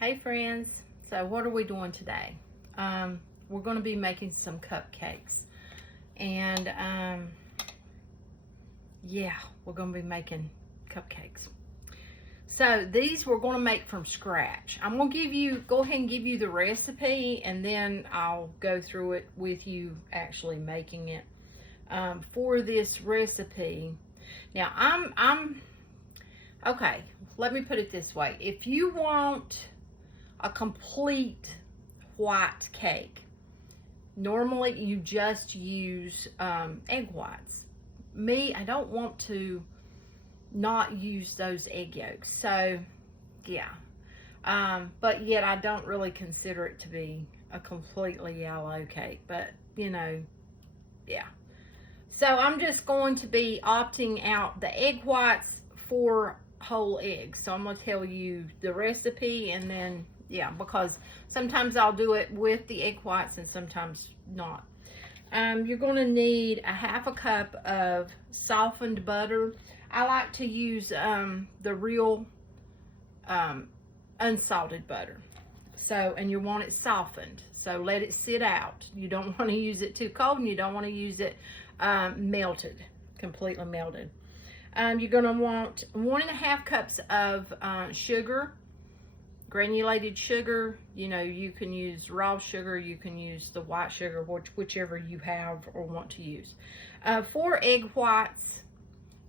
Hey friends, so what are we doing today? We're going to be making some cupcakes, and yeah, we're going to be making cupcakes. So these we're going to make from scratch. I'm going to go ahead and give you the recipe, and then I'll go through it with you actually making it. For this recipe, now okay, let me put it this way. If you want a complete white cake, normally you just use egg whites. Me, I don't want to not use those egg yolks, so yeah, but yet I don't really consider it to be a completely yellow cake, but you know, yeah. So I'm just going to be opting out the egg whites for whole eggs. So I'm going to tell you the recipe, and then yeah, because sometimes I'll do it with the egg whites and sometimes not. You're going to need a half a cup of softened butter. I like to use the real unsalted butter. So, and you want it softened. So let it sit out. You don't want to use it too cold, and you don't want to use it melted, completely melted. You're going to want 1.5 cups of sugar, granulated sugar. You know, you can use raw sugar, you can use the white sugar, whichever you have or want to use. 4 egg whites,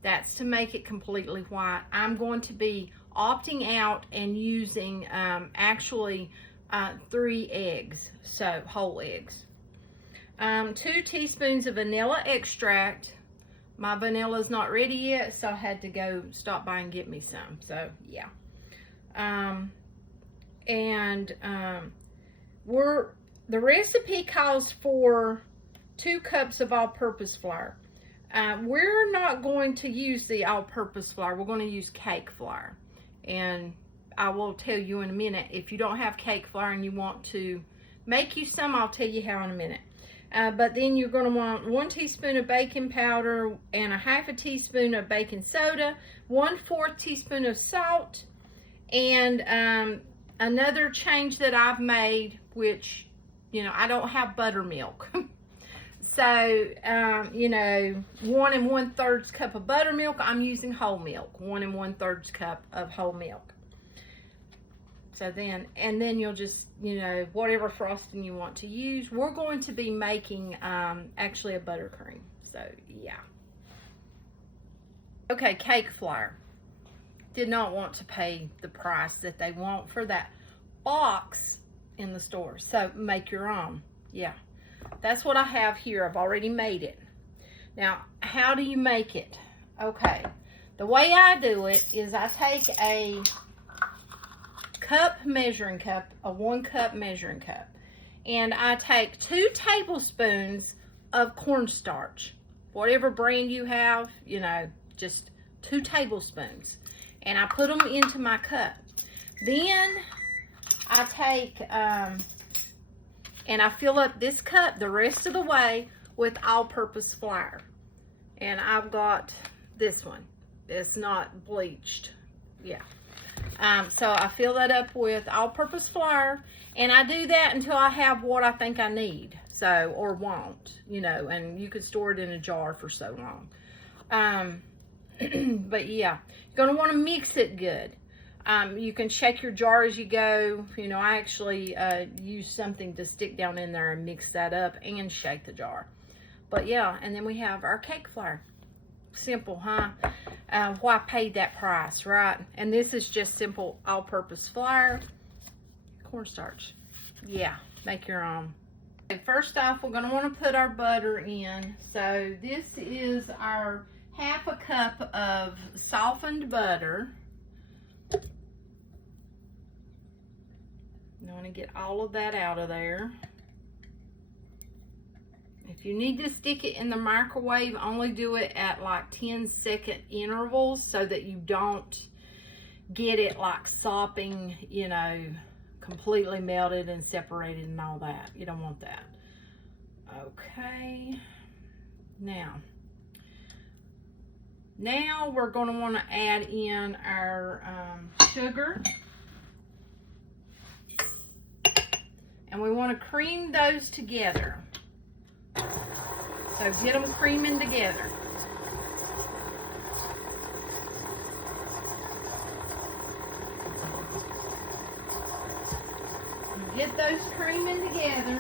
that's to make it completely white. I'm going to be opting out and using actually 3 eggs, so whole eggs. 2 teaspoons of vanilla extract. My vanilla's not ready yet, so I had to go stop by and get me some. So yeah. The recipe calls for 2 cups of all-purpose flour. We're not going to use the all-purpose flour. We're going to use cake flour, and I will tell you in a minute. If you don't have cake flour and you want to make you some, I'll tell you how in a minute. But then you're going to want 1 teaspoon of baking powder and 1/2 teaspoon of baking soda, 1/4 teaspoon of salt, and another change that I've made, which, you know, I don't have buttermilk. So, you know, 1 1/3 cup of buttermilk. I'm using whole milk, 1 1/3 cup of whole milk. So then, and then you'll just, you know, whatever frosting you want to use. We're going to be making actually a buttercream. So yeah. Okay, cake flour. Did not want to pay the price that they want for that box in the store. So make your own. Yeah. That's what I have here. I've already made it. Now, how do you make it? Okay. The way I do it is I take a measuring cup, a 1 cup measuring cup, and I take 2 tablespoons of cornstarch, whatever brand you have, you know, just 2 tablespoons, and I put them into my cup. Then I take and I fill up this cup the rest of the way with all-purpose flour, and I've got this one. It's not bleached. Yeah. So I fill that up with all-purpose flour, and I do that until I have what I think I need, so, or want, you know, and you could store it in a jar for so long. But yeah, you're going to want to mix it good. You can shake your jar as you go. You know, I actually use something to stick down in there and mix that up and shake the jar. But yeah, and then we have our cake flour. Simple, huh? Why paid that price, right? And this is just simple all-purpose flour, cornstarch. Yeah, make your own. Okay, first off, we're going to want to put our butter in. So this is our 1/2 cup of softened butter. I want to get all of that out of there. If you need to stick it in the microwave, only do it at like 10-second intervals so that you don't get it like sopping, you know, completely melted and separated and all that. You don't want that. Okay. Now we're going to want to add in our sugar. And we want to cream those together. So get them creaming together. Get those creaming together.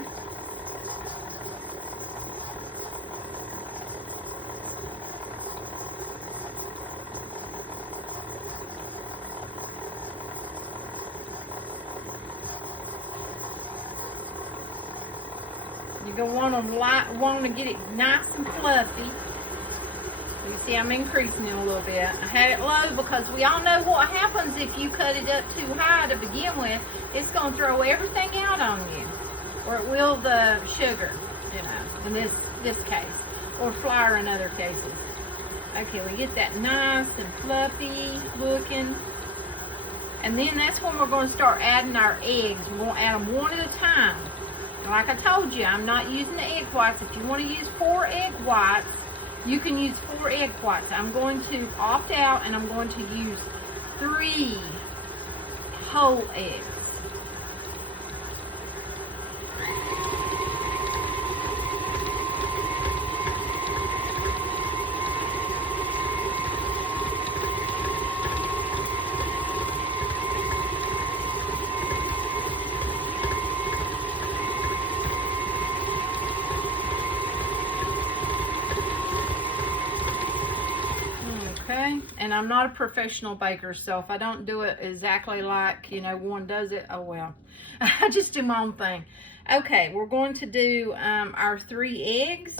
You're going to want to get it nice and fluffy. You see I'm increasing it a little bit. I had it low because we all know what happens if you cut it up too high to begin with. It's going to throw everything out on you. Or it will the sugar, you know, in this case. Or flour in other cases. Okay, we get that nice and fluffy looking. And then that's when we're going to start adding our eggs. We're going to add them one at a time. And like I told you, I'm not using the egg whites. If you want to use 4 egg whites, you can use 4 egg whites. I'm going to opt out and I'm going to use 3 whole eggs. And I'm not a professional baker, so if I don't do it exactly like, you know, one does it, oh well. I just do my own thing. Okay, we're going to do our 3 eggs.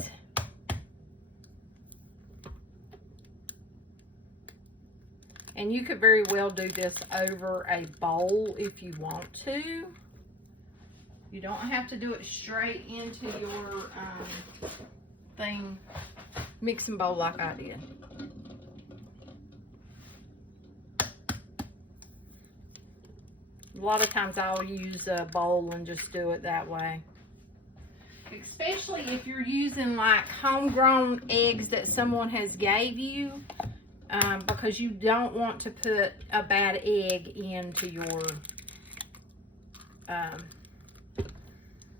And you could very well do this over a bowl if you want to. You don't have to do it straight into your mixing bowl like I did. A lot of times I'll use a bowl and just do it that way. Especially if you're using like homegrown eggs that someone has gave you, because you don't want to put a bad egg into your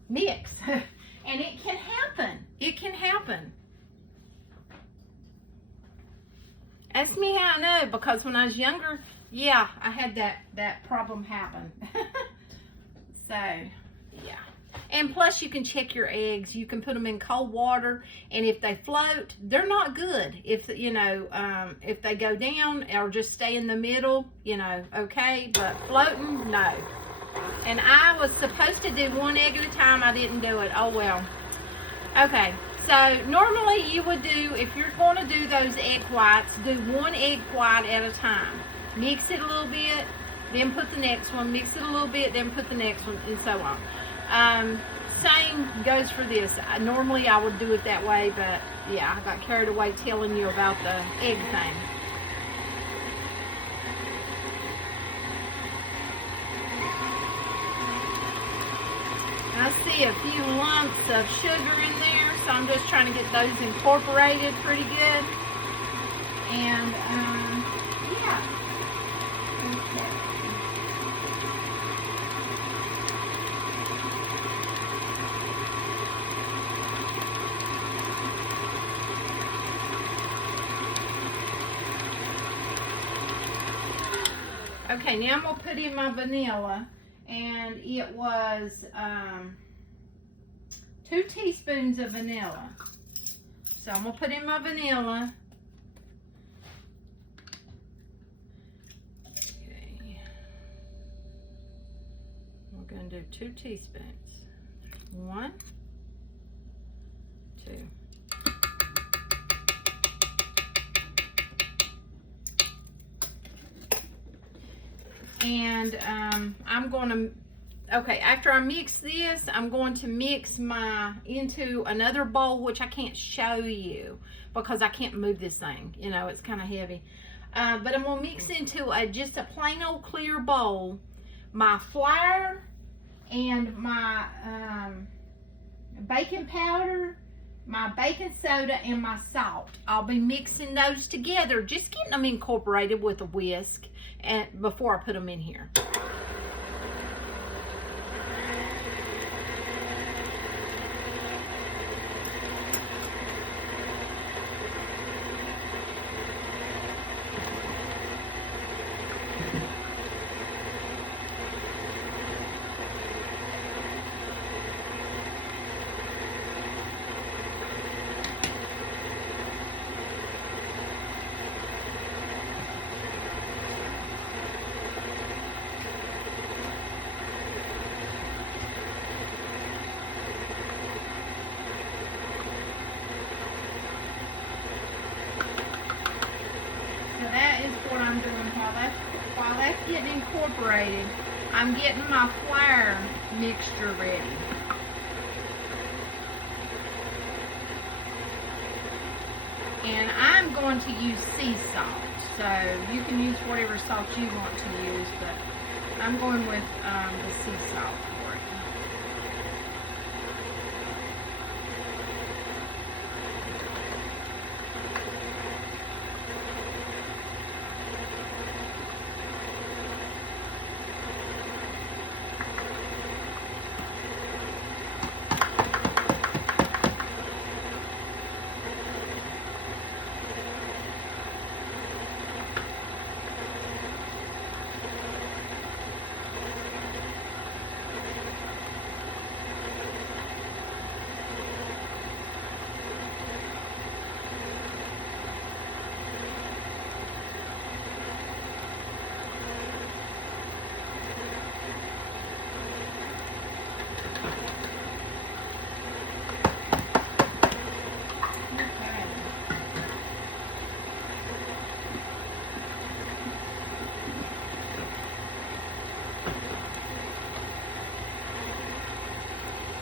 mix. And it can happen. It can happen. Ask me how I know, because when I was younger, yeah, I had that problem happen. So, yeah. And plus, you can check your eggs. You can put them in cold water, and if they float, they're not good. If, you know, if they go down or just stay in the middle, you know, okay. But floating, no. And I was supposed to do 1 egg at a time. I didn't do it. Oh, well. Okay. So, normally you would do, if you're going to do those egg whites, do 1 egg white at a time. Mix it a little bit, then put the next one. Mix it a little bit, then put the next one, and so on. Same goes for this. Normally I would do it that way, but yeah, I got carried away telling you about the egg thing. I see a few lumps of sugar in there, so I'm just trying to get those incorporated pretty good. And yeah. Okay, now I'm going to put in my vanilla, and it was 2 teaspoons of vanilla. So I'm going to put in my vanilla. Okay. We're going to do 2 teaspoons. 1, 2. And I'm going to, okay, after I mix this, I'm going to mix into another bowl, which I can't show you because I can't move this thing. You know, it's kind of heavy. But I'm going to mix into just a plain old clear bowl my flour and my baking powder, my baking soda, and my salt. I'll be mixing those together, just getting them incorporated with a whisk and before I put them in here. incorporated, I'm getting my flour mixture ready. And I'm going to use sea salt. So you can use whatever salt you want to use, but I'm going with the sea salt for it.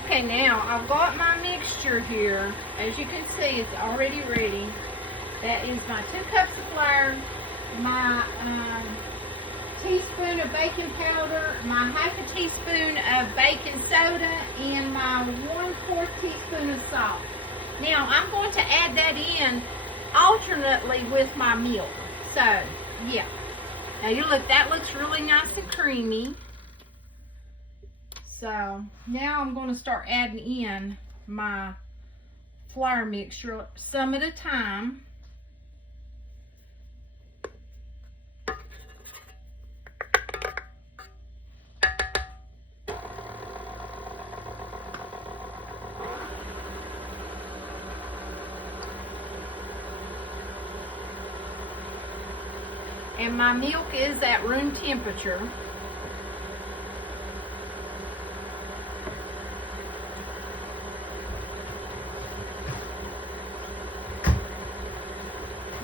Okay, now I've got my mixture here. As you can see, it's already ready. That is my 2 cups of flour, my teaspoon of baking powder, my half a teaspoon of baking soda, and my 1/4 teaspoon of salt. Now I'm going to add that in alternately with my milk. So yeah, now you look, that looks really nice and creamy. So now I'm going to start adding in my flour mixture, some at a time. And my milk is at room temperature.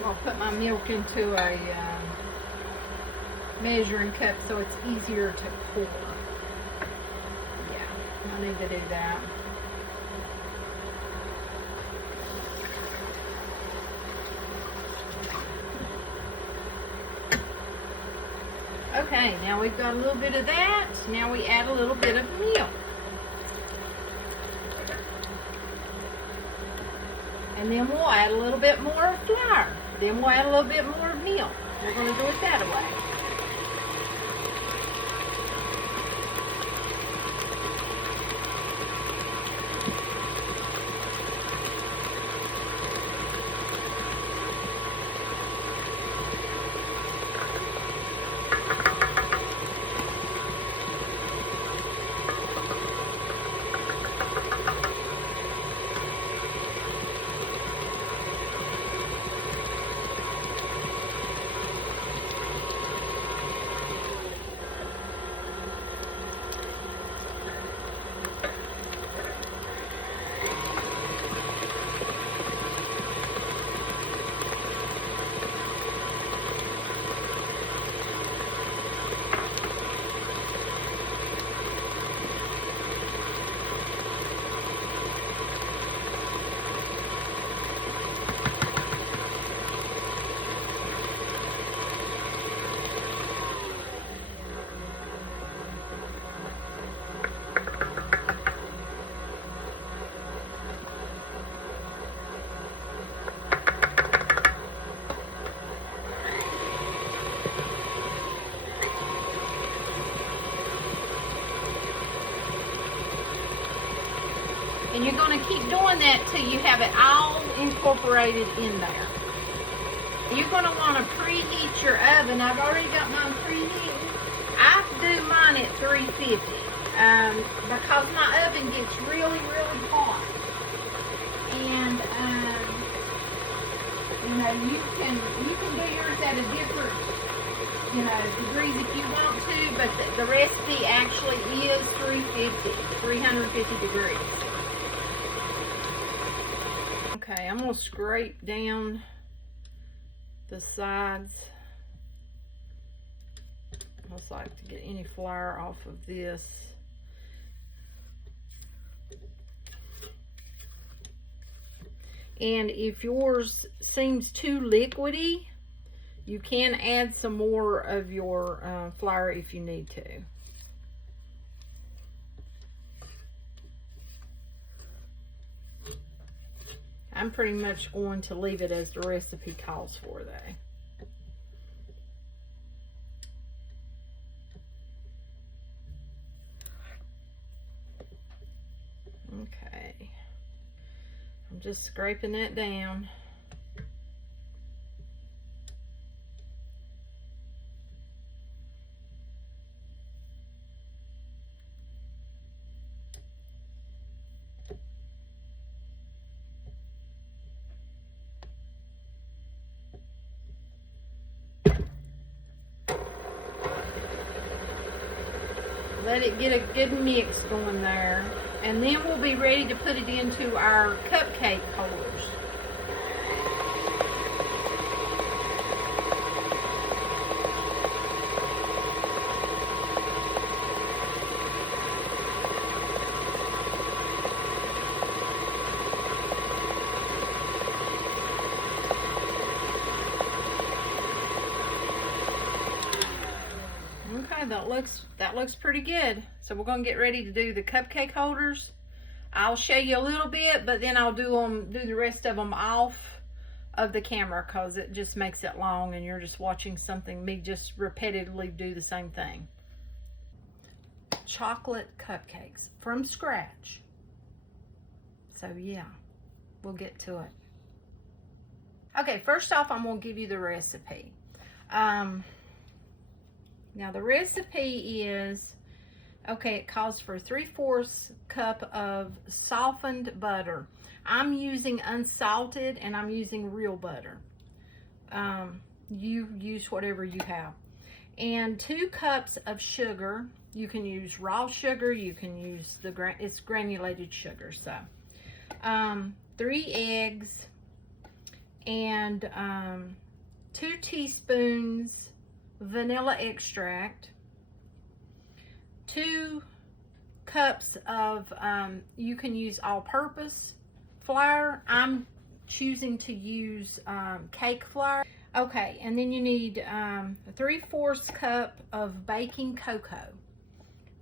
I'll put my milk into a measuring cup so it's easier to pour. Yeah, I need to do that. Okay, now we've got a little bit of that. Now we add a little bit of milk. And then we'll add a little bit more of flour. Then we'll add a little bit more of milk. We're going to do it that way. And you're going to keep doing that till you have it all incorporated in there. You're going to want to preheat your oven. I've already got mine preheated. I do mine at 350 because my oven gets really, really hot. And you know, you can do yours at a different degrees if you want to, but the recipe actually is 350 degrees. Okay, I'm going to scrape down the sides I just like to get any flour off of this. And if yours seems too liquidy, you can add some more of your flour if you need to. I'm pretty much going to leave it as the recipe calls for, though. Okay. I'm just scraping that down. Let it get a good mix going there. And then we'll be ready to put it into our cupcake holders. Okay, that looks pretty good. So we're going to get ready to do the cupcake holders. I'll show you a little bit, but then I'll do the rest of them off of the camera because it just makes it long and you're just watching me just repetitively do the same thing. Chocolate cupcakes from scratch. So yeah, we'll get to it. Okay, first off, I'm going to give you the recipe. Now the recipe is, okay, it calls for 3/4 cup of softened butter. I'm using unsalted and I'm using real butter. You use whatever you have. And 2 cups of sugar. You can use raw sugar, you can use it's granulated sugar. So 3 eggs and 2 teaspoons vanilla extract, 2 cups of, you can use all-purpose flour. I'm choosing to use cake flour. Okay, and then you need 3/4 cup of baking cocoa.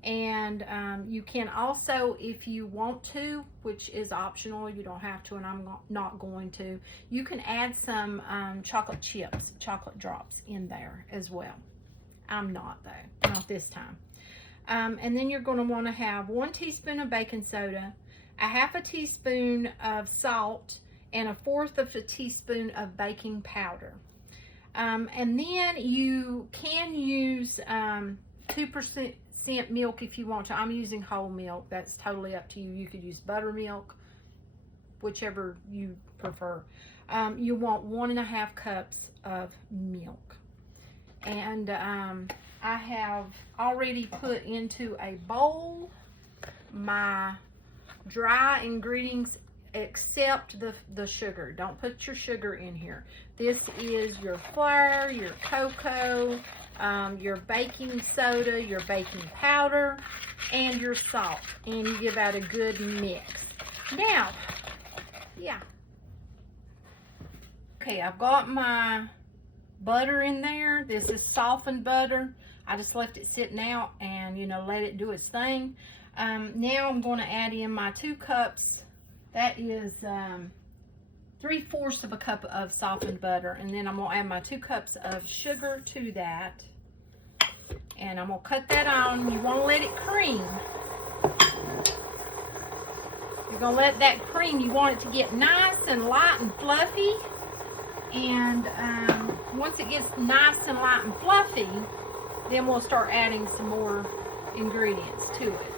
And you can also, if you want to, which is optional, you don't have to, and I'm not going to, you can add some chocolate chips, chocolate drops in there as well. I'm not, though, not this time. And then you're going to want to have 1 teaspoon of baking soda, a 1/2 teaspoon of salt, and 1/4 teaspoon of baking powder. And then you can use 2% milk if you want to. I'm using whole milk. That's totally up to you. You could use buttermilk, whichever you prefer. You want 1.5 cups of milk. And I have already put into a bowl my dry ingredients except the sugar. Don't put your sugar in here. This is your flour, your cocoa, your baking soda, your baking powder, and your salt. And you give that a good mix. Now, yeah. Okay, I've got my butter in there. This is softened butter. I just left it sitting out and, you know, let it do its thing. Now I'm going to add in my 2 cups. That is 3/4 cup of softened butter. And then I'm going to add my 2 cups of sugar to that. And I'm going to cut that on. You want to let it cream. You're going to let that cream. You want it to get nice and light and fluffy. And once it gets nice and light and fluffy, then we'll start adding some more ingredients to it.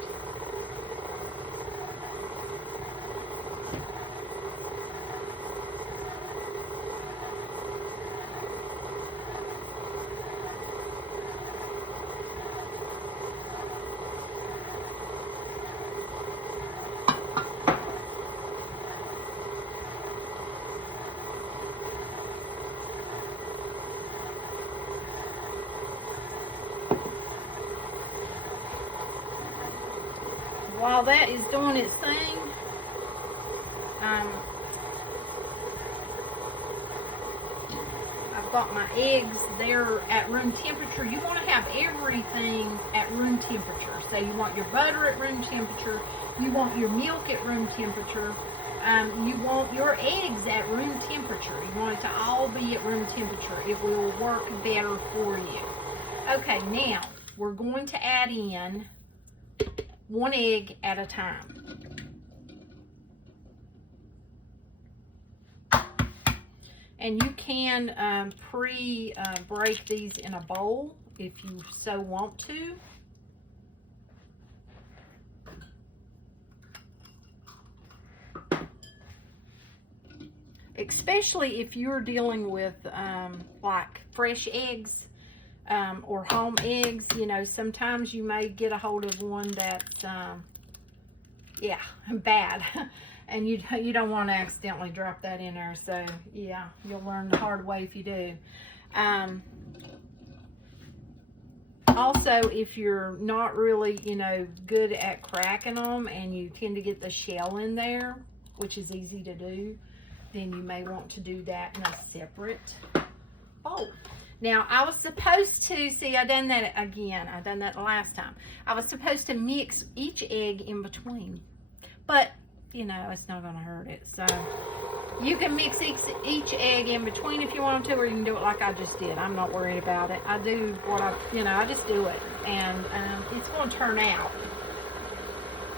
while that is doing its thing, I've got my eggs there at room temperature. You want to have everything at room temperature. So you want your butter at room temperature. You want your milk at room temperature. You want your eggs at room temperature. You want it to all be at room temperature. It will work better for you. Okay, now we're going to add in 1 egg at a time. And you can break these in a bowl if you so want to. Especially if you're dealing with like fresh eggs or home eggs, you know, sometimes you may get a hold of one that's, yeah, bad. And you don't want to accidentally drop that in there. So, yeah, you'll learn the hard way if you do. Also, if you're not really, you know, good at cracking them and you tend to get the shell in there, which is easy to do, then you may want to do that in a separate bowl. Now, I was supposed to, see, I done that again. I done that last time. I was supposed to mix each egg in between. But, you know, it's not going to hurt it. So, you can mix each egg in between if you want to, or you can do it like I just did. I'm not worried about it. I do what I just do it. And it's going to turn out.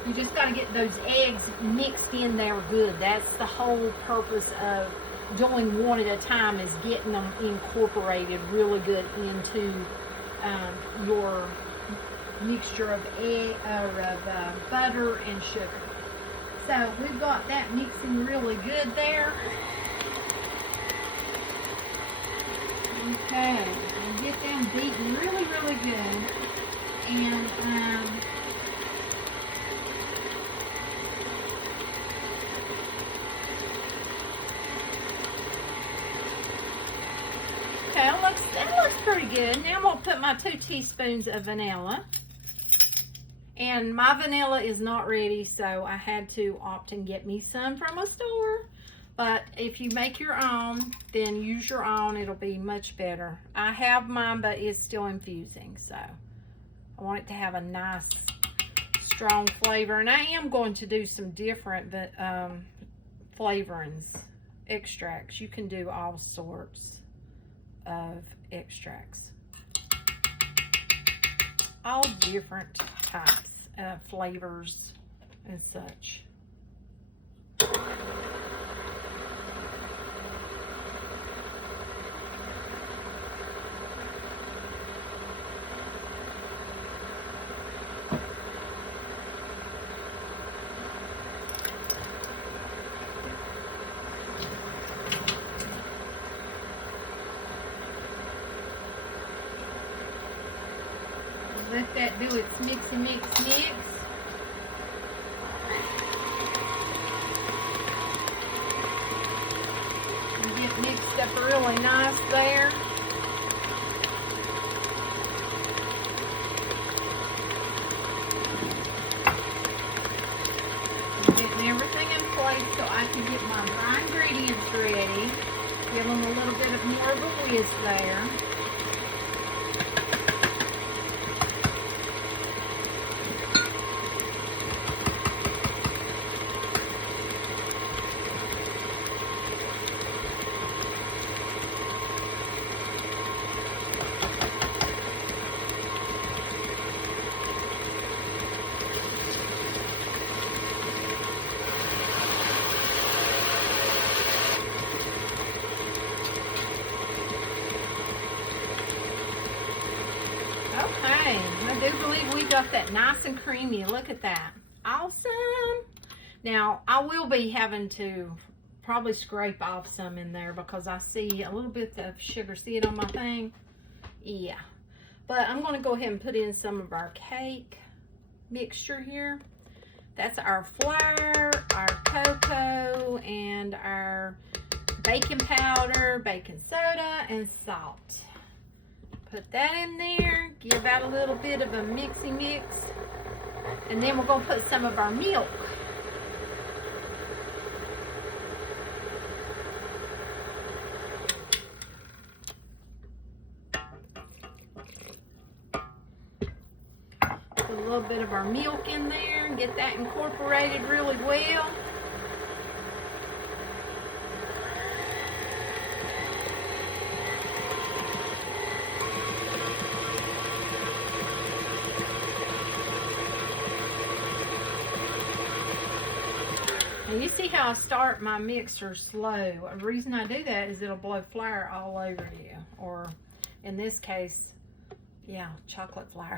You just got to get those eggs mixed in there good. That's the whole purpose of doing one at a time, is getting them incorporated really good into your mixture of butter and sugar. So we've got that mixing really good there. Okay, and get them beaten really, really good. And okay, that looks pretty good. Now I'm going to put my 2 teaspoons of vanilla. And my vanilla is not ready, so I had to opt and get me some from a store. But if you make your own, then use your own. It'll be much better. I have mine, but it's still infusing, so I want it to have a nice, strong flavor. And I am going to do some different flavorings, extracts. You can do all sorts of extracts. All different types of flavors and such. Let that do its mixy mix. And get mixed up really nice there. Getting everything in place so I can get my dry ingredients ready. Give them a little bit more of a whisk there. Okay, I do believe we got that nice and creamy. Look at that. Awesome. Now, I will be having to probably scrape off some in there because I see a little bit of sugar. See it on my thing? Yeah. But I'm going to go ahead and put in some of our cake mixture here. That's our flour, our cocoa, and our baking powder, baking soda, and salt. Put that in there, give that a little bit of a mixy mix. And then we're going to put some of our milk. Put a little bit of our milk in there and get that incorporated really well. You see how I start my mixer slow. The reason I do that is it'll blow flour all over you, or in this case, yeah, chocolate flour.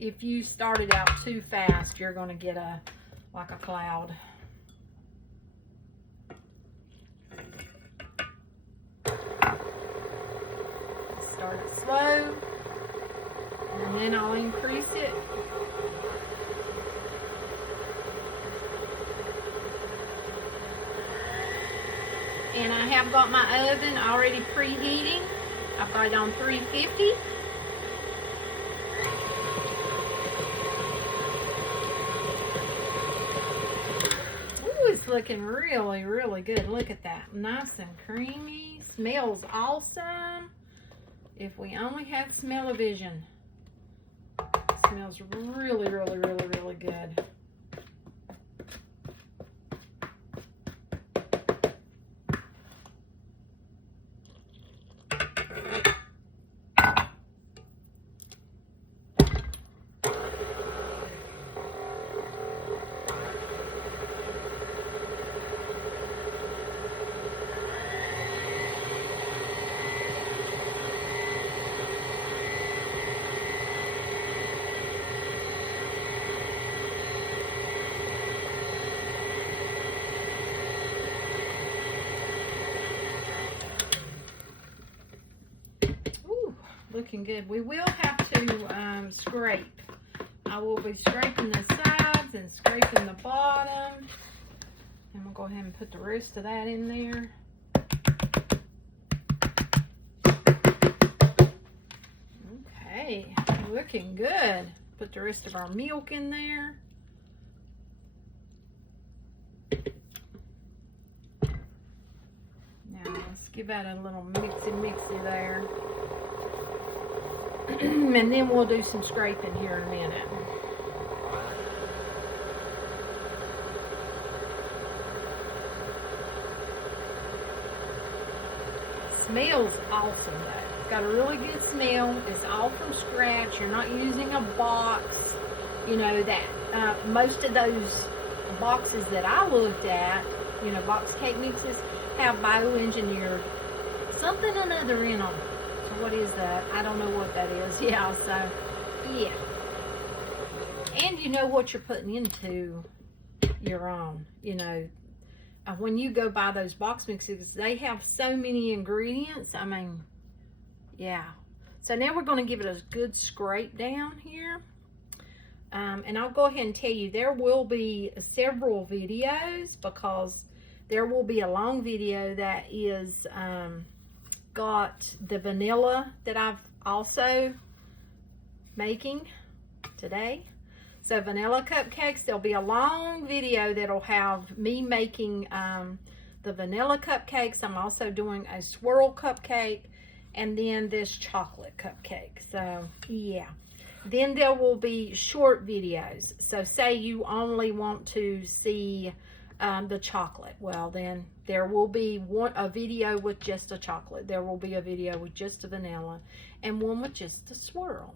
If you start it out too fast, you're going to get like a cloud. Start it slow, and then I'll increase it. And I have got my oven already preheating. I've got it on 350. Ooh, it's looking really, really good. Look at that. Nice and creamy. Smells awesome. If we only had smell-o-vision. Smells really, really, really, really good. Looking good. We will have to scrape. I will be scraping the sides and scraping the bottom. And we'll go ahead and put the rest of that in there. Okay, looking good. Put the rest of our milk in there. Now let's give that a little mixy there. And then we'll do some scraping here in a minute. Smells awesome though. Got a really good smell. It's all from scratch. You're not using a box. You know that most of those boxes that I looked at, you know, box cake mixes, have bioengineered something or another in them. What is that? I don't know what that is. Yeah, so, yeah. And you know what you're putting into your own. You know, when you go buy those box mixes, they have so many ingredients. I mean, yeah. So now we're going to give it a good scrape down here. And I'll go ahead and tell you, there will be several videos, because there will be a long video that is... got the vanilla that I've also making today. So vanilla cupcakes, there'll be a long video that'll have me making the vanilla cupcakes. I'm also doing a swirl cupcake and then this chocolate cupcake. So yeah, then there will be short videos. So say you only want to see the chocolate, well then there will be a video with just a chocolate, there will be a video with just a vanilla, and one with just a swirl,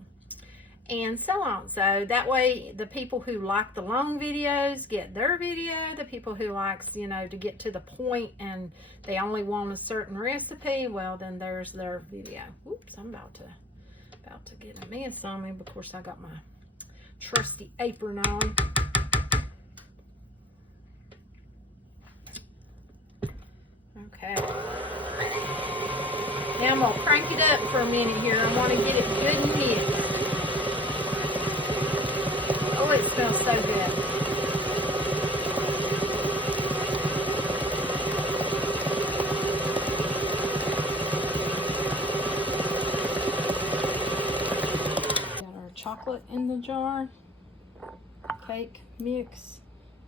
and so on. So that way the people who like the long videos get their video, the people who likes, you know, to get to the point and they only want a certain recipe, well then there's their video. Oops, I'm about to get a mess on me. Of course I got my trusty apron on. Okay. Now I'm going to crank it up for a minute here. I want to get it good and mixed. Oh, it smells so good. Got our chocolate in the jar, cake mix,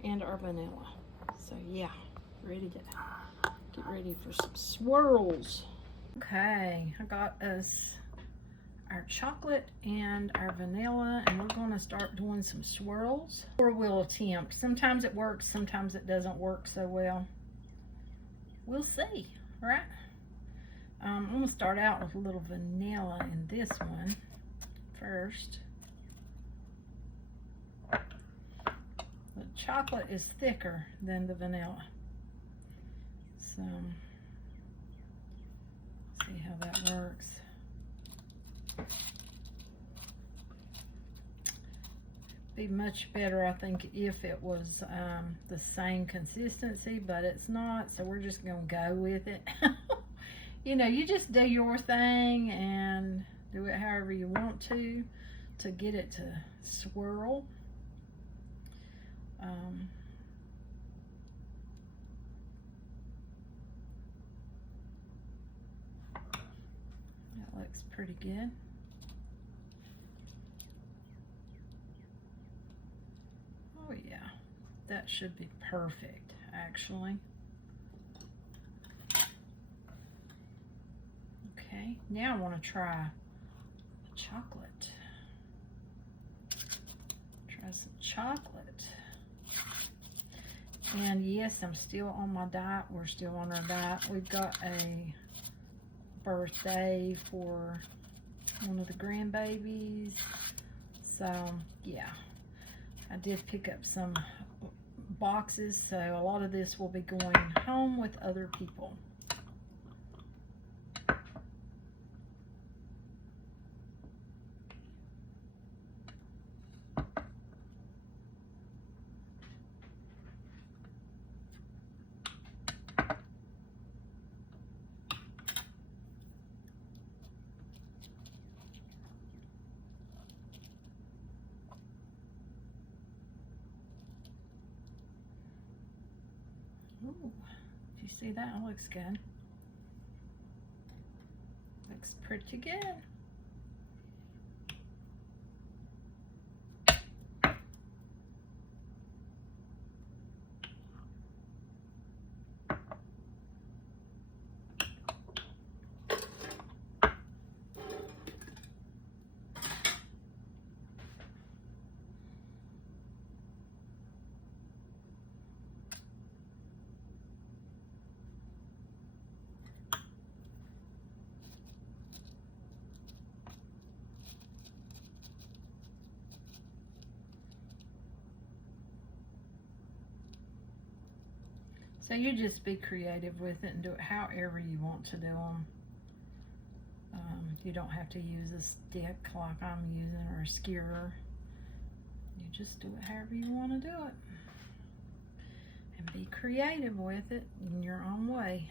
and our vanilla. So yeah, ready to get ready for some swirls. Okay, I got us our chocolate and our vanilla, and we're going to start doing some swirls. Or we'll attempt. Sometimes it works, sometimes it doesn't work so well. We'll see, right? I'm going to start out with a little vanilla in this one first. The chocolate is thicker than the vanilla. So, see how that works. Be much better, I think, if it was the same consistency, but it's not, so we're just gonna go with it. You know, you just do your thing and do it however you want to get it to swirl. That looks pretty good. Oh yeah, that should be perfect, actually. Okay, now I want to try chocolate. Try some chocolate. And yes, I'm still on my diet. We're still on our diet. We've got a birthday for one of the grandbabies. So yeah, I did pick up some boxes, so a lot of this will be going home with other people. Ooh, do you see that? It looks good. Looks pretty good. So you just be creative with it and do it however you want to do them. You don't have to use a stick like I'm using or a skewer. You just do it however you want to do it. And be creative with it in your own way.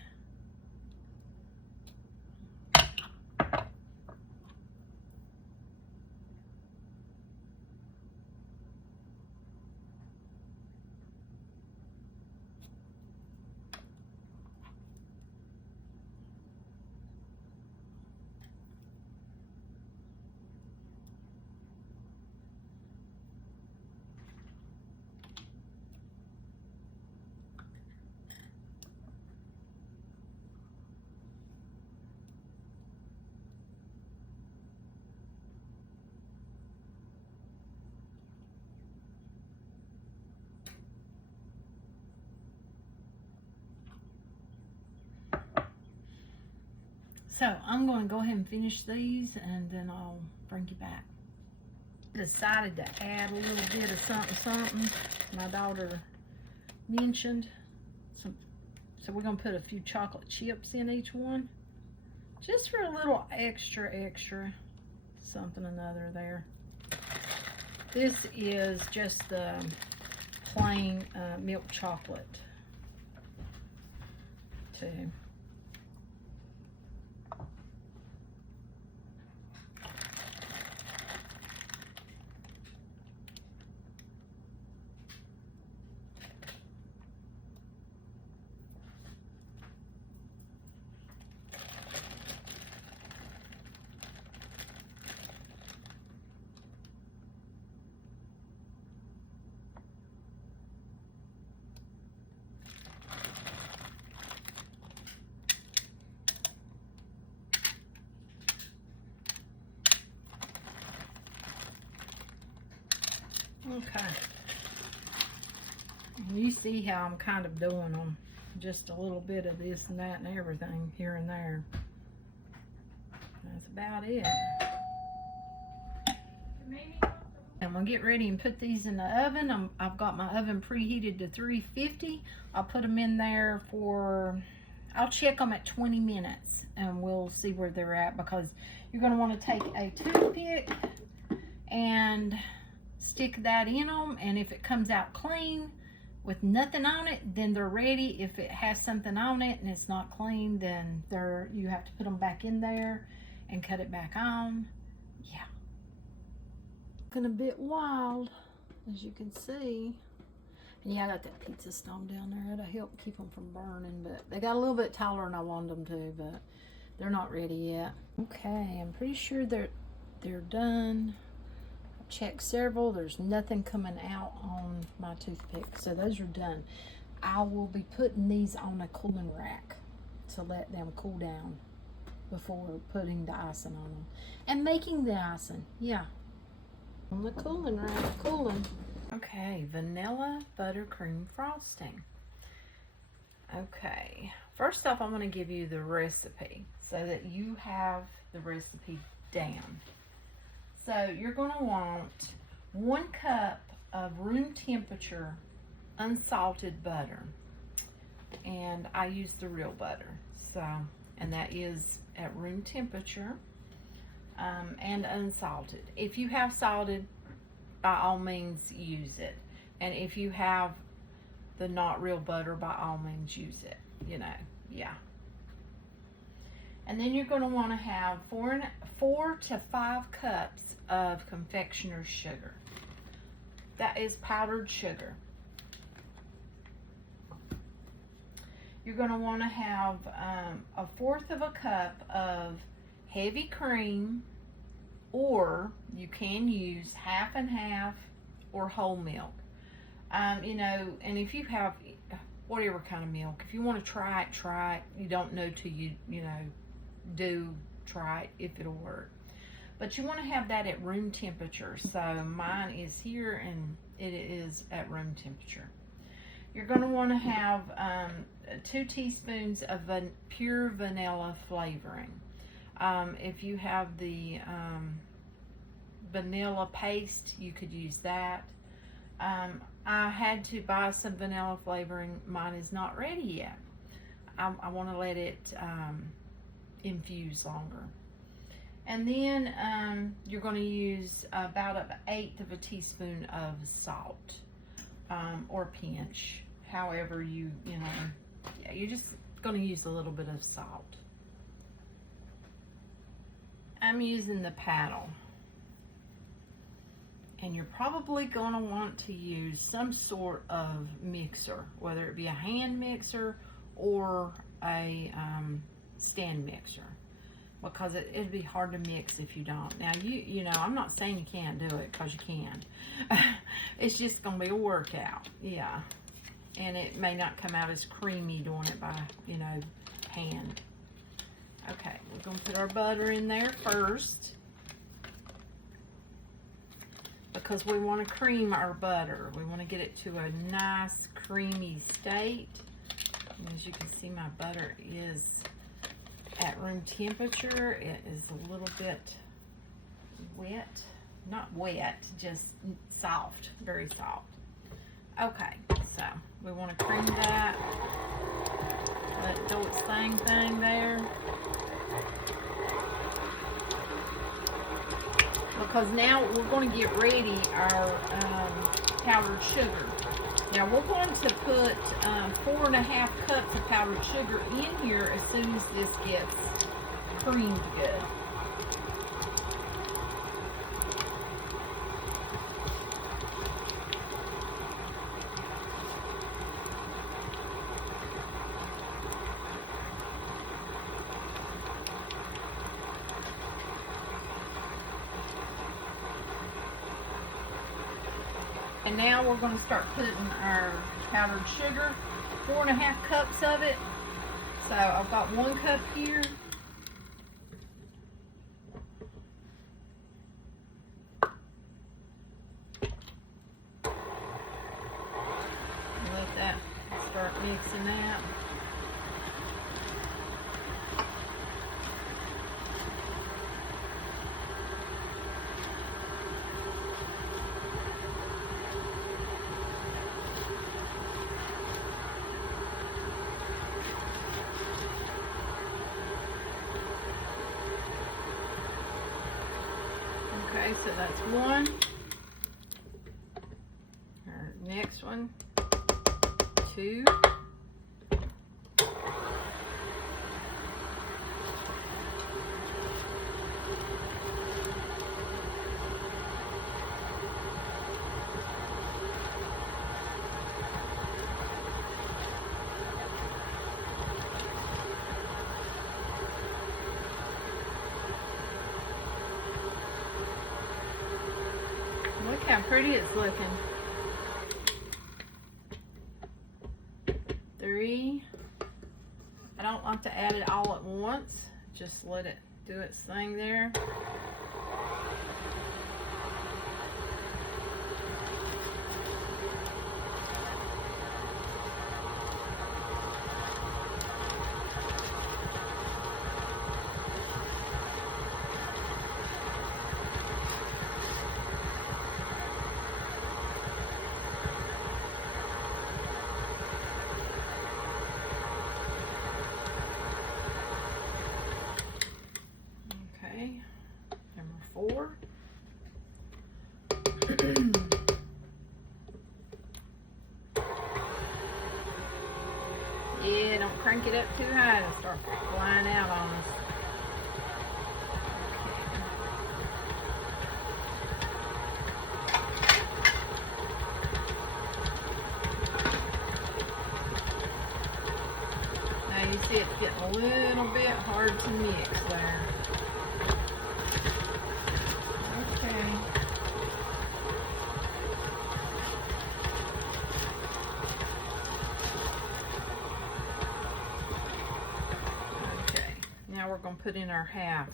So I'm going to go ahead and finish these, and then I'll bring you back. Decided to add a little bit of something. My daughter mentioned some, so we're going to put a few chocolate chips in each one, just for a little extra something or another there. This is just the plain milk chocolate too. Okay. You see how I'm kind of doing them. Just a little bit of this and that and everything here and there. That's about it. I'm gonna get ready and put these in the oven. I've got my oven preheated to 350. I'll put them in there for, I'll check them at 20 minutes and we'll see where they're at, because you're gonna wanna take a toothpick and stick that in them, and if it comes out clean with nothing on it, then they're ready. If it has something on it and it's not clean, then you have to put them back in there and cut it back on. Yeah. Looking a bit wild, as you can see. And yeah, I got that pizza stone down there to help keep them from burning, but they got a little bit taller than I wanted them to, but they're not ready yet. Okay, I'm pretty sure they're done. I've checked several. There's nothing coming out on my toothpick, so those are done. I will be putting these on a cooling rack to let them cool down before putting the icing on them and making the icing. Yeah, on the cooling rack, cooling. Okay, vanilla buttercream frosting. Okay, first off, I'm going to give you the recipe so that you have the recipe down. So you're going to want 1 cup of room temperature unsalted butter, and I use the real butter, so, and that is at room temperature, and unsalted. If you have salted, by all means use it, and if you have the not real butter, by all means use it, you know. Yeah. And then you're going to want to have 4 to 5 cups of confectioner sugar. That is powdered sugar. You're going to want to have 1/4 of a cup of heavy cream, or you can use half and half or whole milk. You know, and if you have whatever kind of milk, if you want to try it. You don't know till you know, try it if it'll work. But you want to have that at room temperature. So mine is here and it is at room temperature. You're going to want to have 2 teaspoons of pure vanilla flavoring. If you have the vanilla paste, you could use that. I had to buy some vanilla flavoring. Mine is not ready yet. I want to let it infuse longer. And then you're going to use about 1/8 of a teaspoon of salt, or pinch, however you know. Yeah, you're just going to use a little bit of salt. I'm using the paddle, and you're probably going to want to use some sort of mixer, whether it be a hand mixer or a stand mixer, because it'd be hard to mix if you don't. Now you know, I'm not saying you can't do it, because you can. It's just going to be a workout. Yeah, and it may not come out as creamy doing it by, you know, hand. Okay, we're going to put our butter in there first, because we want to cream our butter. We want to get it to a nice creamy state. And as you can see, my butter is at room temperature. It is a little bit wet. Not wet, just soft, very soft. Okay, so we want to cream that. Let it do its thing there. Because now we're going to get ready our powdered sugar. Now we're going to put 4 1/2 cups of powdered sugar in here as soon as this gets creamed good. And now we're going to start putting our powdered sugar, 4 1/2 cups of it. So I've got 1 cup here. mixing that. Okay, so that's one. Our next one, two. Look how pretty it's looking. Three. I don't like to add it all at once. Just let it do its thing there. Number four. Yeah, don't crank it up too high. It'll start flying out on us. Now you see it's getting a little bit hard to mix there. Now we're going to put in our half.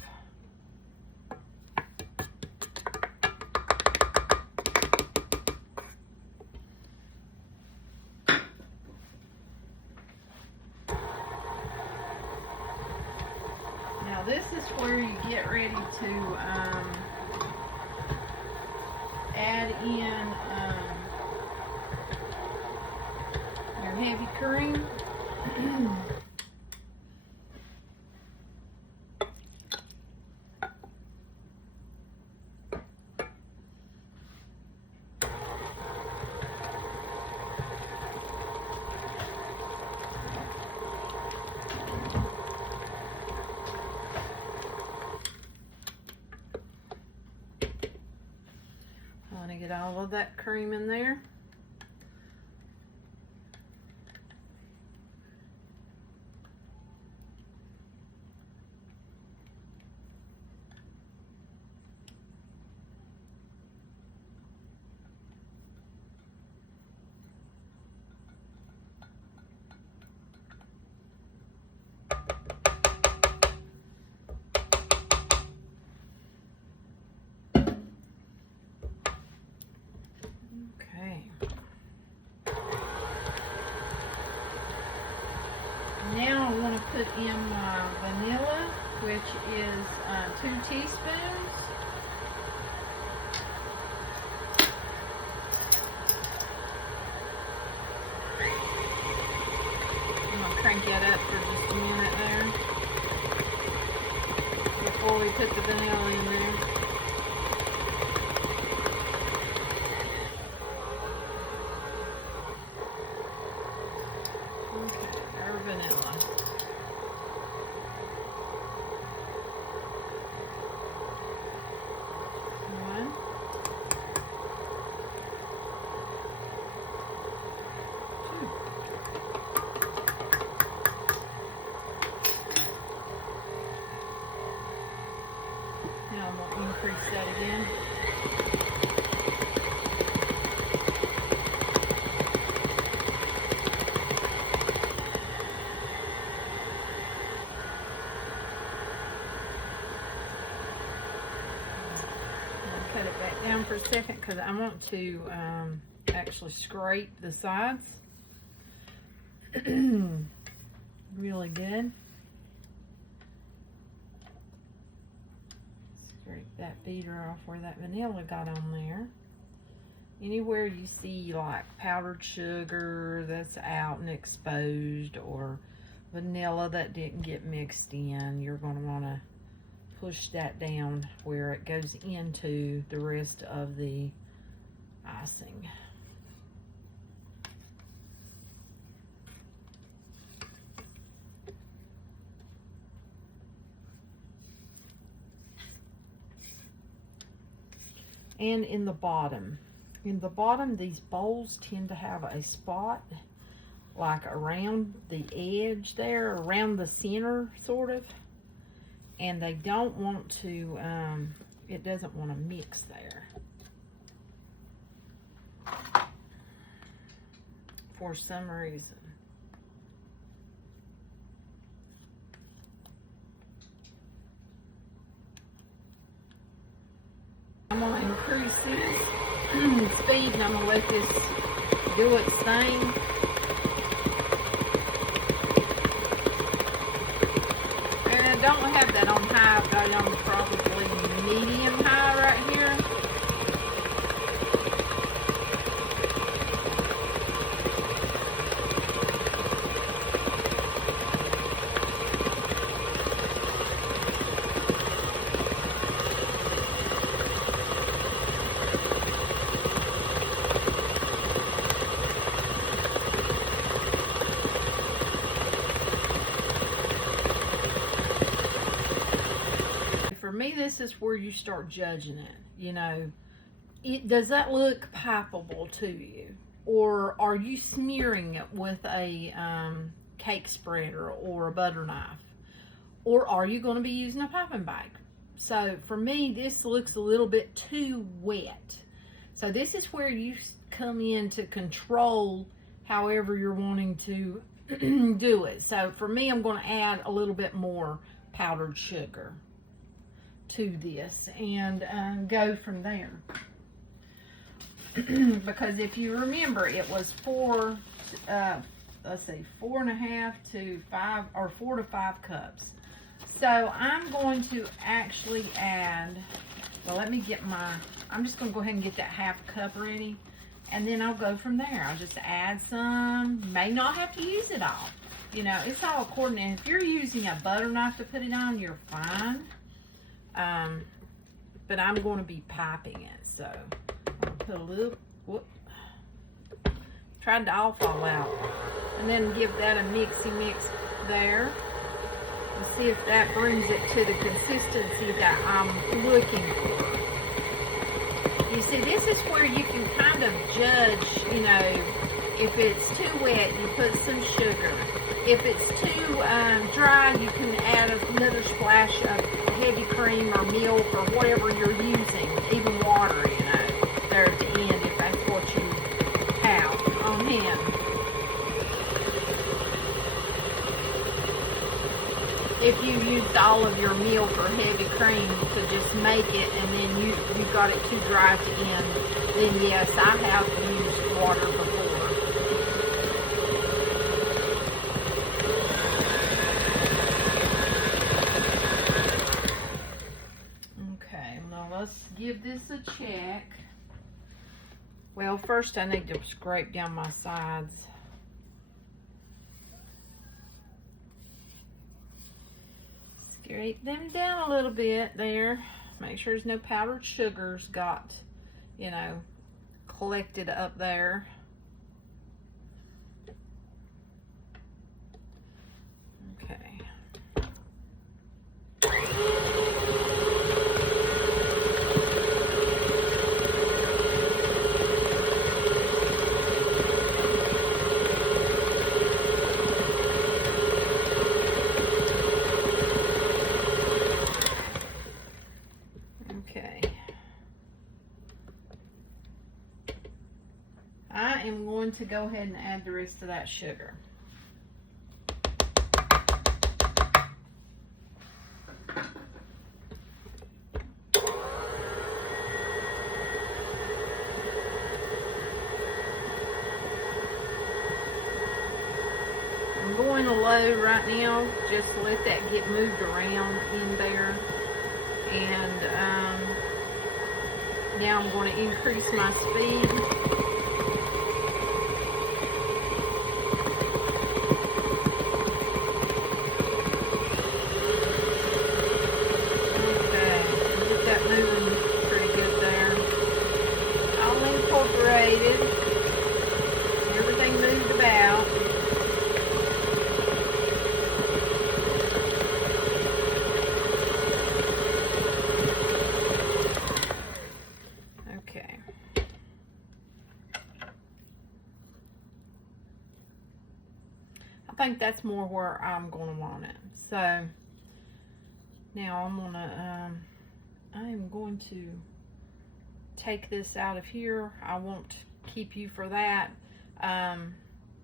Now this is where you get ready to add in your heavy cream. Get all of that cream in there. Now I want to put in my vanilla, which is 2 teaspoons. I'm going to crank that up for just a minute there before we put the vanilla in there. Vanilla. One. Two. Now I'm going to increase that again. Cut it back down for a second because I want to actually scrape the sides. Really good. Scrape that beater off where that vanilla got on there. Anywhere you see like powdered sugar that's out and exposed, or vanilla that didn't get mixed in, you're going to want to push that down where it goes into the rest of the icing. And in the bottom, these bowls tend to have a spot like around the edge there, around the center sort of, and they don't want to, it doesn't want to mix there for some reason. I'm going to increase this speed, and I'm going to let this do its thing. And I don't have that on high, I've got it on probably medium high right here. For me, this is where you start judging it. You know, does that look pipeable to you? Or are you smearing it with a cake spreader or a butter knife? Or are you going to be using a piping bag? So for me, this looks a little bit too wet. So this is where you come in to control however you're wanting to do it. So for me, I'm going to add a little bit more powdered sugar to this and go from there. Because if you remember, it was 4 and a half to 5, or 4 to 5 cups. So I'm going to actually add, well, let me get my, I'm just going to go ahead and get that half cup ready, and then I'll go from there. I'll just add some. May not have to use it all. You know, it's all according, and if you're using a butter knife to put it on, you're fine. But I'm going to be piping it, so I'll put a little, whoop, tried to all fall out, and then give that a mixy mix there, and see if that brings it to the consistency that I'm looking for. You see, this is where you can kind of judge, you know, if it's too wet, you put some sugar. If it's too dry, you can add another splash of heavy cream or milk or whatever you're using, even water, you know, there at the end, if that's what you have on hand. If you used all of your milk or heavy cream to just make it, and then you got it too dry at the end, then yes, I have used water before. Let's give this a check. Well, first I need to scrape down my sides. Scrape them down a little bit there. Make sure there's no powdered sugars got, you know, collected up there. Okay. I am going to go ahead and add the rest of that sugar. on a low right now, just to let that get moved around in there. And now I'm going to increase my speed. Okay, get that moving pretty good there. All incorporated. Everything moved about. Okay. I think that's more where I'm going to want it. So now I am going to take this out of here. I won't keep you for that.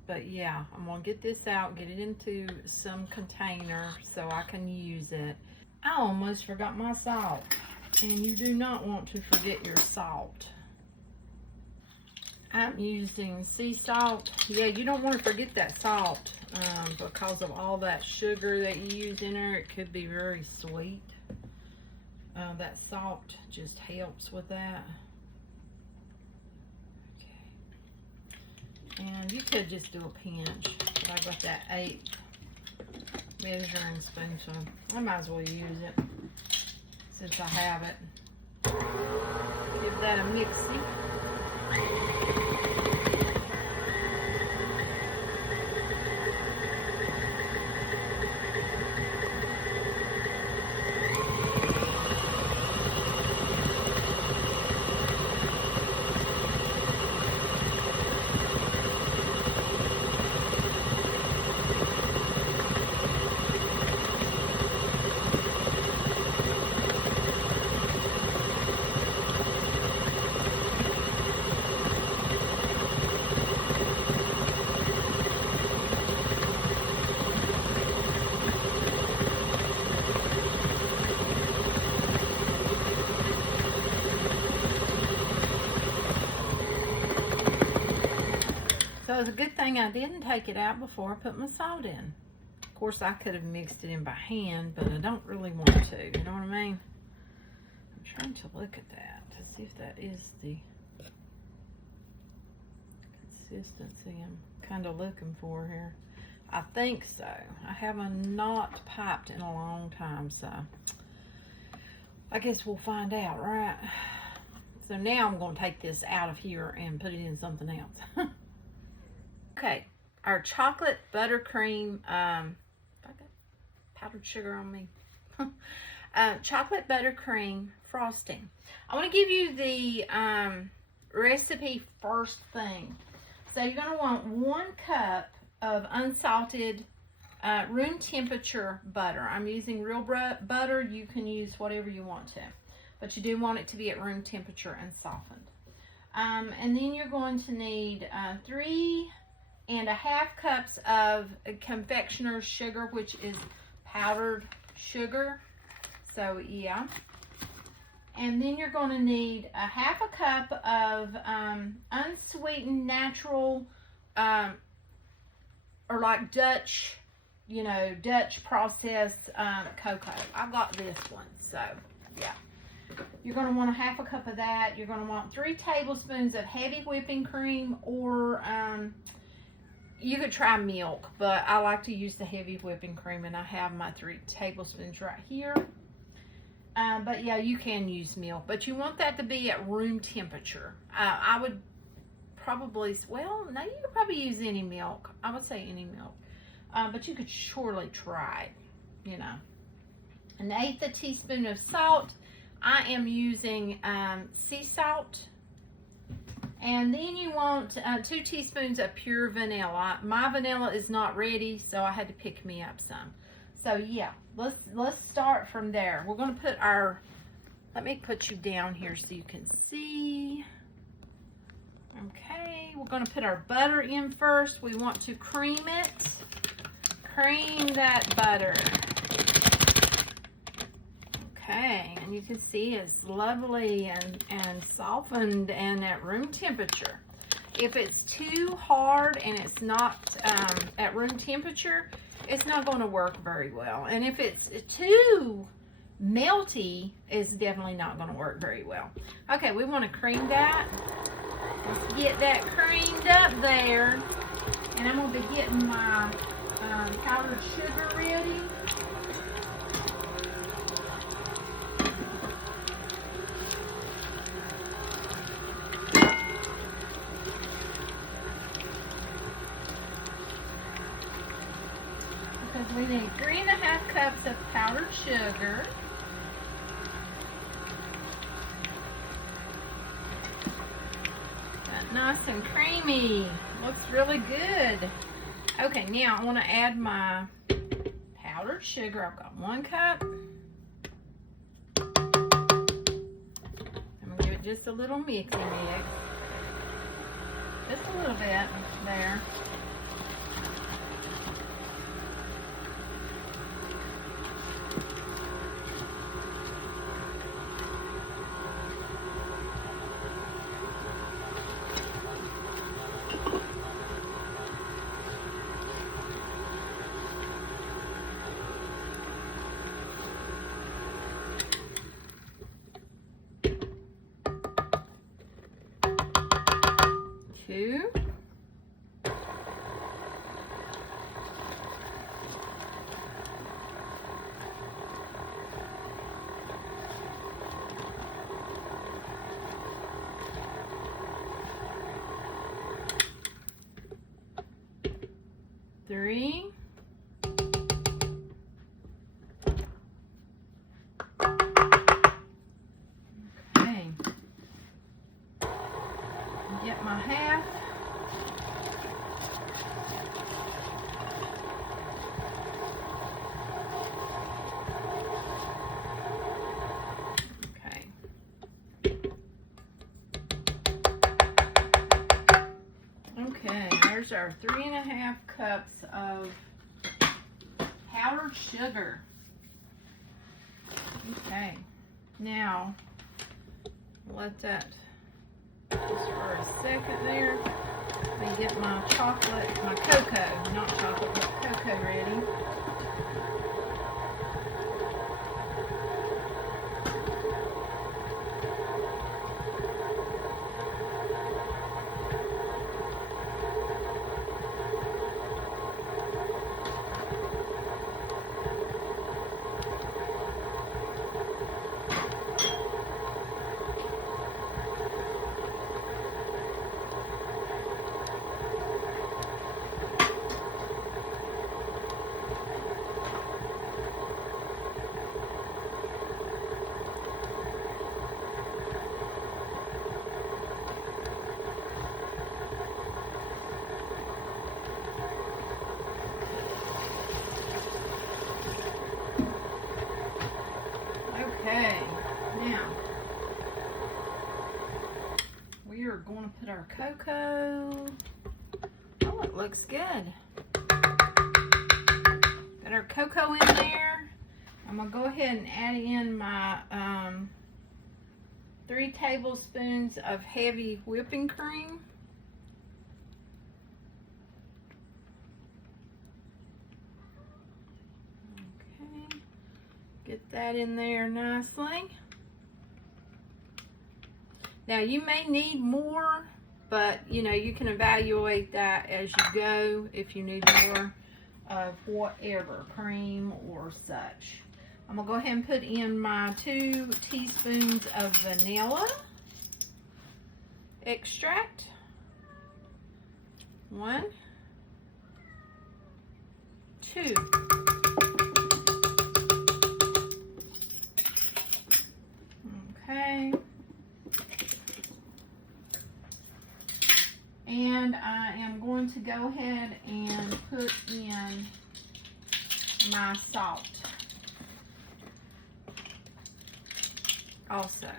But yeah, I'm gonna get this out, get it into some container so I can use it. I almost forgot my salt, and you do not want to forget your salt. I'm using sea salt. Yeah, you don't want to forget that salt because of all that sugar that you use in there. It could be very sweet. That salt just helps with that. And you could just do a pinch, but I got that 8 measuring spoon, so I might as well use it since I have it. Give that a mixy. So it's a good thing I didn't take it out before I put my salt in. Of course, I could have mixed it in by hand, but I don't really want to. You know what I mean? I'm trying to look at that to see if that is the consistency I'm kind of looking for here. I think so. I haven't not piped in a long time, so I guess we'll find out, right? So now I'm going to take this out of here and put it in something else. Okay, our chocolate buttercream, I got powdered sugar on me. Chocolate buttercream frosting. I want to give you the recipe first thing. So you're going to want 1 cup of unsalted room temperature butter. I'm using real butter. You can use whatever you want to, but you do want it to be at room temperature and softened. And then you're going to need 3.5 cups of confectioner sugar, which is powdered sugar. So yeah. And then you're going to need 1/2 cup of unsweetened natural or like Dutch, you know, Dutch processed cocoa. I've got this one, so yeah. You're going to want 1/2 cup of that. You're going to want 3 tablespoons of heavy whipping cream, or you could try milk, but I like to use the heavy whipping cream, and I have my 3 tablespoons right here. But yeah, you can use milk, but you want that to be at room temperature. I would probably, well, no, you could probably use any milk. I would say any milk, but you could surely try it, you know. 1/8 teaspoon of salt. I am using sea salt. And then you want 2 teaspoons of pure vanilla. My vanilla is not ready, so I had to pick me up some. So yeah, let's start from there. We're going to put our, let me put you down here so you can see. Okay, we're going to put our butter in first. We want to cream it. Cream that butter. Okay, and you can see it's lovely and softened and at room temperature. If it's too hard and it's not at room temperature, it's not going to work very well. And if it's too melty, it's definitely not going to work very well. Okay, we want to cream that. Let's get that creamed up there. And I'm going to be getting my powdered sugar ready. Because we need 3½ cups of powdered sugar. That's nice and creamy. Looks really good. Okay, now I want to add my powdered sugar. I've got 1 cup. I'm going to give it just a little mixy mix. Just a little bit there. Two. 3. Okay. Get my half. Okay, there's our 3½ cups of powdered sugar. Okay, now let that just for a second there. Let me get my chocolate, my cocoa, not chocolate, but cocoa ready. Okay, now we are going to put our cocoa. Oh, it looks good. Got our cocoa in there. I'm going to go ahead and add in my 3 tablespoons of heavy whipping cream. Get that in there nicely. Now you may need more, but you know, you can evaluate that as you go if you need more of whatever, cream or such. I'm gonna go ahead and put in my 2 teaspoons of vanilla extract. 1, 2. Okay. And I am going to go ahead and put in my salt also.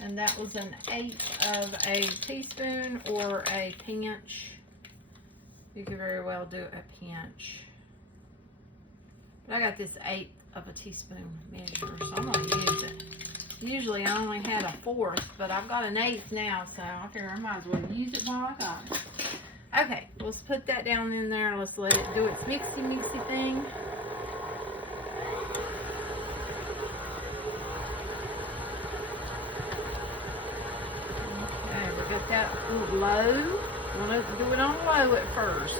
And that was 1/8 of a teaspoon or a pinch. You could very well do a pinch. But I got this 1/8 of a teaspoon measure, so I'm going to use it. Usually I only had 1/4, but I've got 1/8 now, so I figure I might as well use it while I got it. Okay, let's put that down in there. Let's let it do its mixy thing. Okay, we got that low. We want to do it on low at first.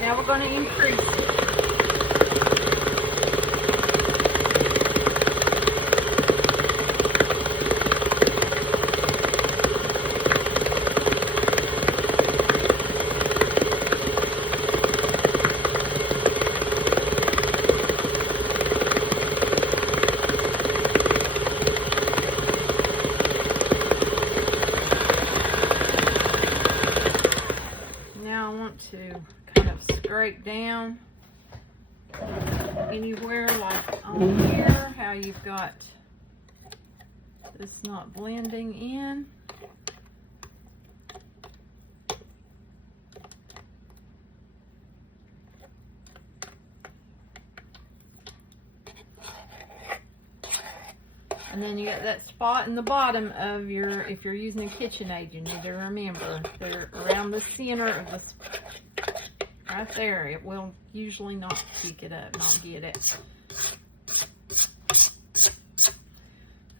Now we're going to increase it. Now I want to kind of scrape down anywhere, like on here, how you've got this not blending in. And then you got that spot in the bottom of your, if you're using a KitchenAid, you need to remember, they're around the center of this, right there. It will usually not pick it up, not get it.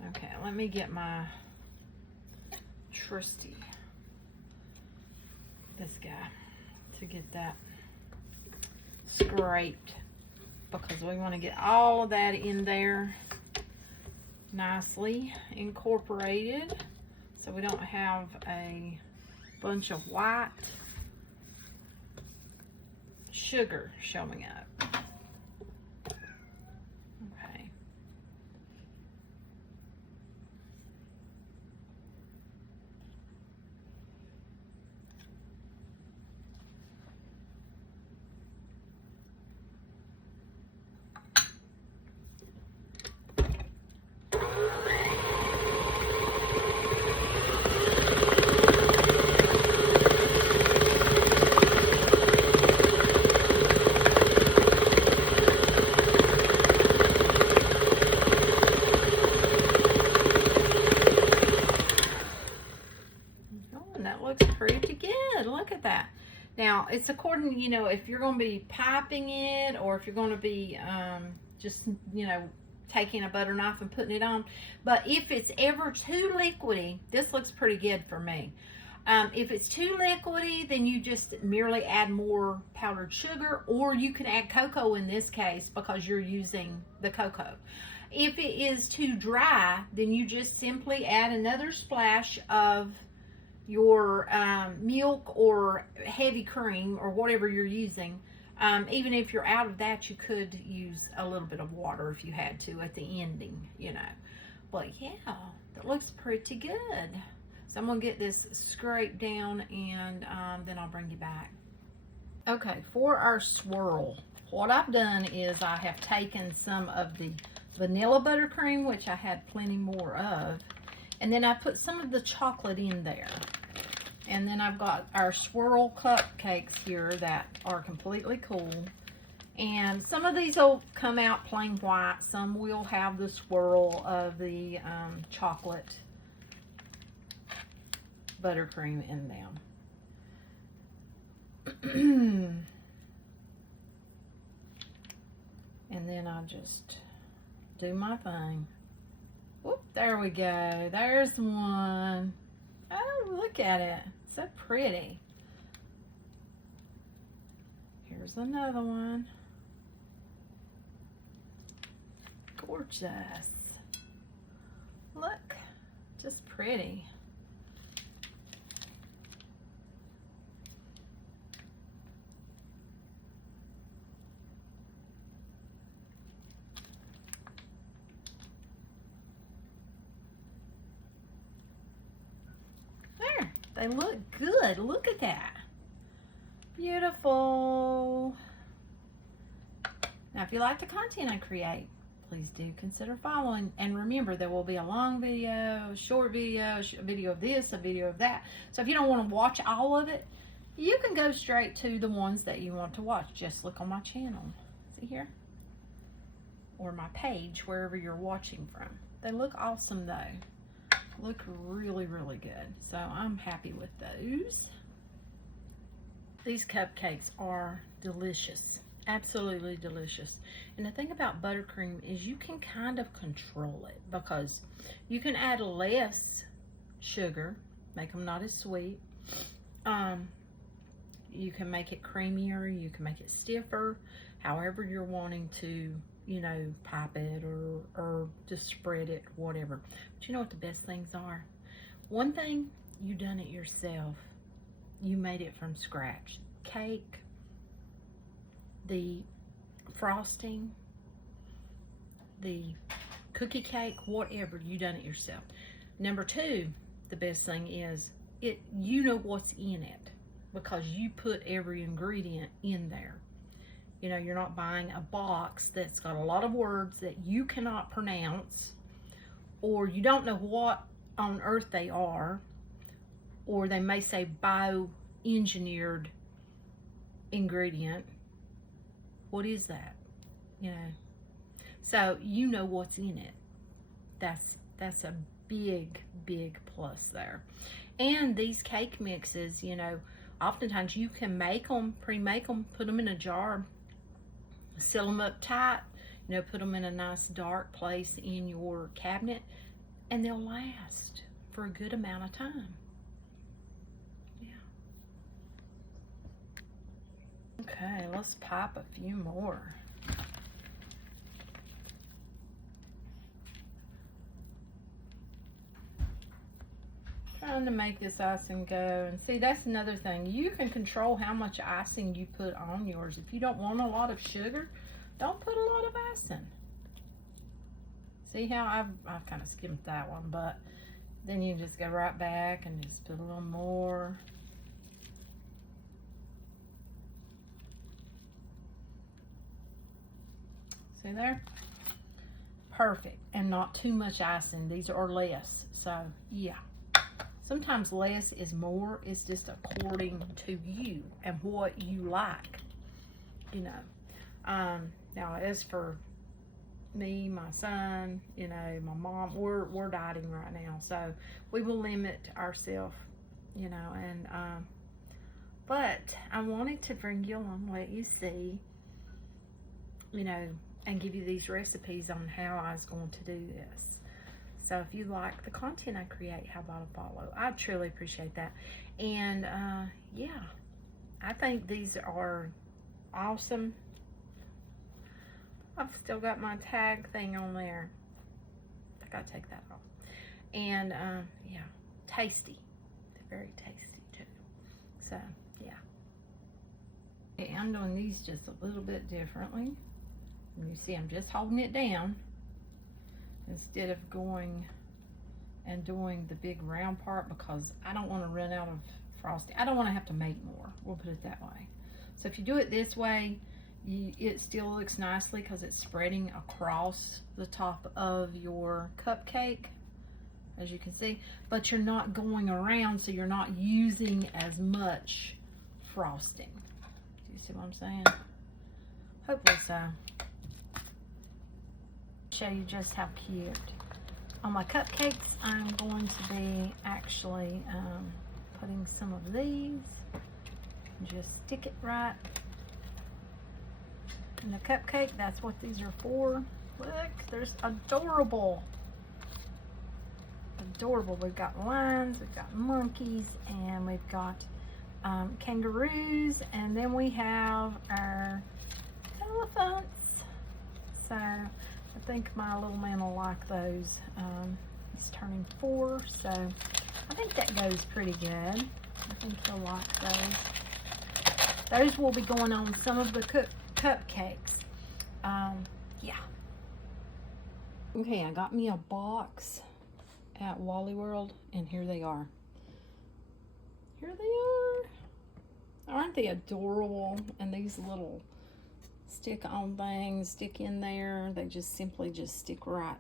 Okay, let me get my trusty, this guy, to get that scraped, because we want to get all of that in there nicely incorporated, so we don't have a bunch of white sugar showing up. Okay. Pretty good. Look at that. Now it's according, you know, if you're going to be piping it, or if you're going to be just, you know, taking a butter knife and putting it on. But if it's ever too liquidy, this looks pretty good for me. If it's too liquidy, then you just merely add more powdered sugar, or you can add cocoa in this case because you're using the cocoa. If it is too dry, then you just simply add another splash of your milk or heavy cream or whatever you're using. Even if you're out of that, you could use a little bit of water if you had to at the ending, you know. But yeah, that looks pretty good. So I'm gonna get this scraped down, and then I'll bring you back. Okay, for our swirl, what I've done is I have taken some of the vanilla buttercream, which I had plenty more of, and then I put some of the chocolate in there. And then I've got our swirl cupcakes here that are completely cool. And some of these will come out plain white. Some will have the swirl of the chocolate buttercream in them. And then I just do my thing. Whoop, there we go. There's one. Oh, look at it. So pretty. Here's another one. Gorgeous. Look, just pretty. There. They look good. Look at that. Beautiful. Now, if you like the content I create, please do consider following. And remember, there will be a long video, a short video, a video of this, a video of that. So if you don't want to watch all of it, you can go straight to the ones that you want to watch. Just look on my channel. See here? Or my page, wherever you're watching from. They look awesome though. Look really, really good. So I'm happy with those. These cupcakes are delicious. Absolutely delicious. And the thing about buttercream is you can kind of control it, because you can add less sugar, make them not as sweet. You can make it creamier, you can make it stiffer, however you're wanting to, you know, pop it or just spread it, whatever. But you know what the best things are? One thing, you done it yourself. You made it from scratch. Cake, the frosting, the cookie cake, whatever, you done it yourself. Number two, the best thing is you know what's in it, because you put every ingredient in there. You know, you're not buying a box that's got a lot of words that you cannot pronounce, or you don't know what on earth they are, or they may say bioengineered ingredient. What is that? You know, so you know what's in it. That's a big plus there. And these cake mixes, you know, oftentimes you can make them, pre-make them, put them in a jar, seal them up tight, you know, put them in a nice dark place in your cabinet, and they'll last for a good amount of time. Yeah. Okay, let's pop a few more. Trying to make this icing go, and see, that's another thing. You can control how much icing you put on yours. If you don't want a lot of sugar, don't put a lot of icing. See how I've kind of skimmed that one, but then you just go right back and just put a little more. See there? Perfect. And not too much icing. These are less. So yeah. Sometimes less is more. It's just according to you and what you like, you know. Now, as for me, my son, you know, my mom, we're dieting right now, so we will limit ourselves, you know. And but I wanted to bring you along, let you see, you know, and give you these recipes on how I was going to do this. So if you like the content I create, how about a follow? I truly appreciate that. And yeah, I think these are awesome. I've still got my tag thing on there. I gotta take that off. And yeah, tasty. They're very tasty too. So yeah. Okay, I'm doing these just a little bit differently. And you see, I'm just holding it down instead of going and doing the big round part, because I don't want to run out of frosting. I don't want to have to make more. We'll put it that way. So if you do it this way, it still looks nicely because it's spreading across the top of your cupcake, as you can see, but you're not going around, so you're not using as much frosting. Do you see what I'm saying? Hopefully so. Show you just how cute. On my cupcakes, I'm going to be actually putting some of these. Just stick it right in the cupcake. That's what these are for. Look, there's adorable. Adorable. We've got lions, we've got monkeys, and we've got kangaroos, and then we have our elephants. So I think my little man will like those. He's turning 4, so I think that goes pretty good. I think he'll like those. Those will be going on some of the cupcakes. Yeah. Okay, I got me a box at Wally World, and here they are. Here they are. Aren't they adorable? And these little stick-on things stick in there. They just simply just stick right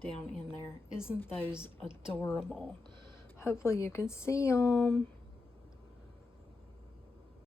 down in there. Isn't those adorable? Hopefully you can see them.